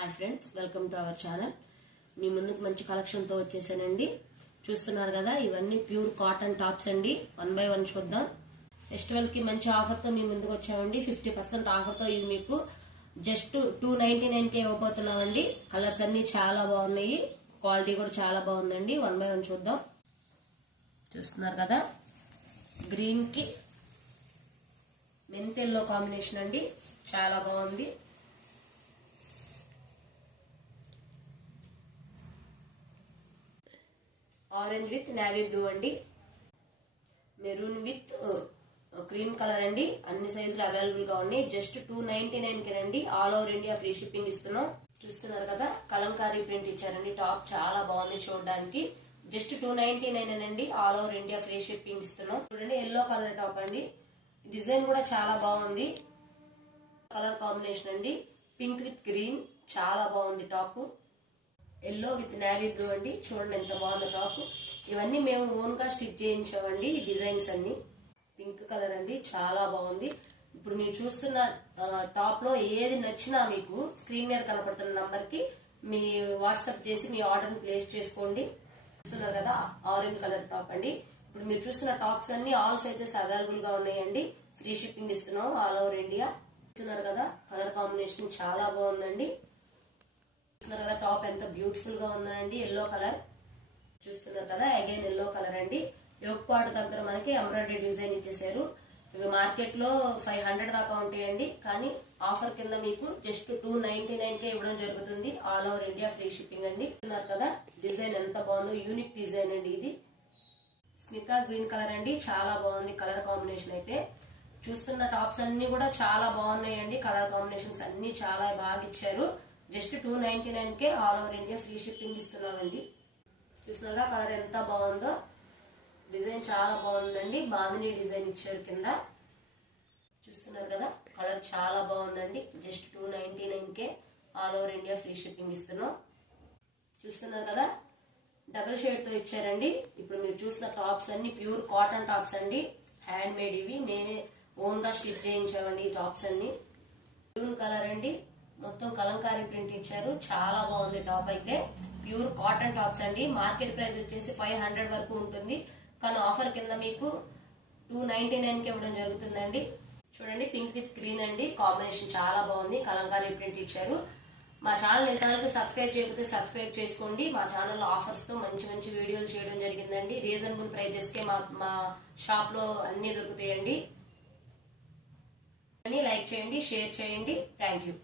Hi friends, welcome to our channel. మీ ముందుకు మంచి కలెక్షన్ తో వచ్చేసానండి. చూస్తున్నారు కదా, ఇవన్నీ ప్యూర్ కాటన్ టాప్స్ అండి. 1 by 1 చూద్దాం. ఫెస్టివల్ కి మంచి ఆఫర్ తో మీ ముందుకు వచ్చామండి. 50% ఆఫర్ తో ఇవి మీకు జస్ట్ 299 కే ఇవ్వబోతున్నామండి. కలర్స్ అన్ని చాలా బాగున్నాయి, క్వాలిటీ కూడా చాలా బాగుందండి. 1 by 1 చూద్దాం. చూస్తున్నారు కదా, గ్రీన్ కి మెంత్ ఎల్లో కాంబినేషన్ అండి, చాలా బాగుంది. ఆరెంజ్ విత్ నేవీ బ్లూ అండి, మెరూన్ విత్ క్రీమ్ కలర్ అండి. అన్ని సైజులు అవైలబుల్ గా ఉన్నాయి. జస్ట్ 299 కేనండి. All over India free shipping ఇస్తున్నాం. చూస్తున్నారు కదా, కలంకారీ ప్రింట్ ఇచ్చారండి. టాప్ చాలా బాగుంది చూడడానికి. జస్ట్ 299 అండి. All over India free shipping ఇస్తున్నాం. చూడండి, ఎల్లో కలర్ టాప్ అండి. డిజైన్ కూడా చాలా బాగుంది. కలర్ కాంబినేషన్ అండి, పింక్ విత్ గ్రీన్, చాలా బాగుంది top. Yellow with navy blue అండి. చూడండి ఎంత బాగుంది టాప్. ఇవన్నీ మేము ఓన్ గా స్టిచ్ చేయించామండి. ఈ డిజైన్స్ అన్ని. పింక్ కలర్ అండి, చాలా బాగుంది. ఇప్పుడు మీరు చూస్తున్న టాప్ లో ఏది నచ్చినా మీకు స్క్రీన్ మీద కనపడుతున్న నంబర్ కి మీ వాట్సాప్ చేసి మీ ఆర్డర్ ని ప్లేస్ చేసుకోండి. చూస్తున్నారు కదా, ఆరెంజ్ కలర్ టాప్ అండి. ఇప్పుడు మీరు చూస్తున్న టాప్స్ అన్ని ఆల్ సైజెస్ అవైలబుల్ గా ఉన్నాయండి. ఫ్రీ షిప్పింగ్ ఇస్తున్నాం ఆల్ ఓవర్ ఇండియా. చూస్తున్నారు కదా, కలర్ కాంబినేషన్ చాలా బాగుందండి. చూస్తున్నారు కదా, టాప్ ఎంత బ్యూటిఫుల్ గా ఉందండి. ఎల్లో కలర్ చూస్తున్నారు కదా, అగైన్ ఎల్లో కలర్ అండి. యోక్ పార్ట్ దగ్గర మనకి ఎంబ్రాయిడరీ డిజైన్ ఇచ్చేసారు. ఇవి మార్కెట్ లో 500 దాకా ఉంటాయండి, కానీ ఆఫర్ కింద మీకు జస్ట్ 299 కే ఇవ్వడం జరుగుతుంది. All over India free shipping అండి. చూస్తున్నారు కదా, డిజైన్ ఎంత బాగుందో, యూనిక్ డిజైన్ అండి ఇది. స్మితా గ్రీన్ కలర్ అండి, చాలా బాగుంది కలర్ కాంబినేషన్ అయితే. చూస్తున్న టాప్స్ అన్ని కూడా చాలా బాగున్నాయండి. కలర్ కాంబినేషన్స్ అన్ని చాలా బాగా ఇచ్చారు. జస్ట్ 299 కే all over India free shipping ఇస్తున్నామండి. చూస్తున్నారుగా, కలర్ ఎంత బాగుందో. డిజైన్ చాలా బాగుందండి. బాందిని డిజైన్ ఇచ్చారు కింద. చూస్తున్నారు కదా, కలర్ చాలా బాగుందండి. జస్ట్ 299 కే all over India free shipping ఇస్తున్నాం. చూస్తున్నారు కదా, డబుల్ షేడ్ తో ఇచ్చారండి. ఇప్పుడు మీరు చూసిన టాప్స్ అన్ని ప్యూర్ కాటన్ టాప్స్ అండి. హ్యాండ్ మేడ్ ఇవి మేమే ఓన్ గా స్టిచ్ చేయించామండి. ఈ టాప్స్ అన్ని మెరూన్ కలర్ అండి. మొత్తం కలంకారీ ప్రింట్ ఇచ్చారు. చాలా బాగుంది టాప్ అయితే. ప్యూర్ కాటన్ టాప్స్ అండి. మార్కెట్ ప్రైస్ వచ్చేసి 500 వరకు ఉంటుంది, కానీ ఆఫర్ కింద మీకు 299 కి ఇవ్వడం జరుగుతుందండి. చూడండి, పింక్ విత్ గ్రీన్ అండి, కాంబినేషన్ చాలా బాగుంది. కలంకారీ ప్రింట్ ఇచ్చారు. మా ఛానల్ ఇంతవరకు సబ్స్క్రైబ్ చేయకపోతే సబ్స్క్రైబ్ చేసుకోండి. మా ఛానల్లో ఆఫర్స్ తో మంచి మంచి వీడియోలు చేయడం జరిగిందండి. రీజనబుల్ ప్రైజెస్ కే మా షాప్ లో అన్ని దొరుకుతాయండి. లైక్ చేయండి, షేర్ చేయండి. Thank you.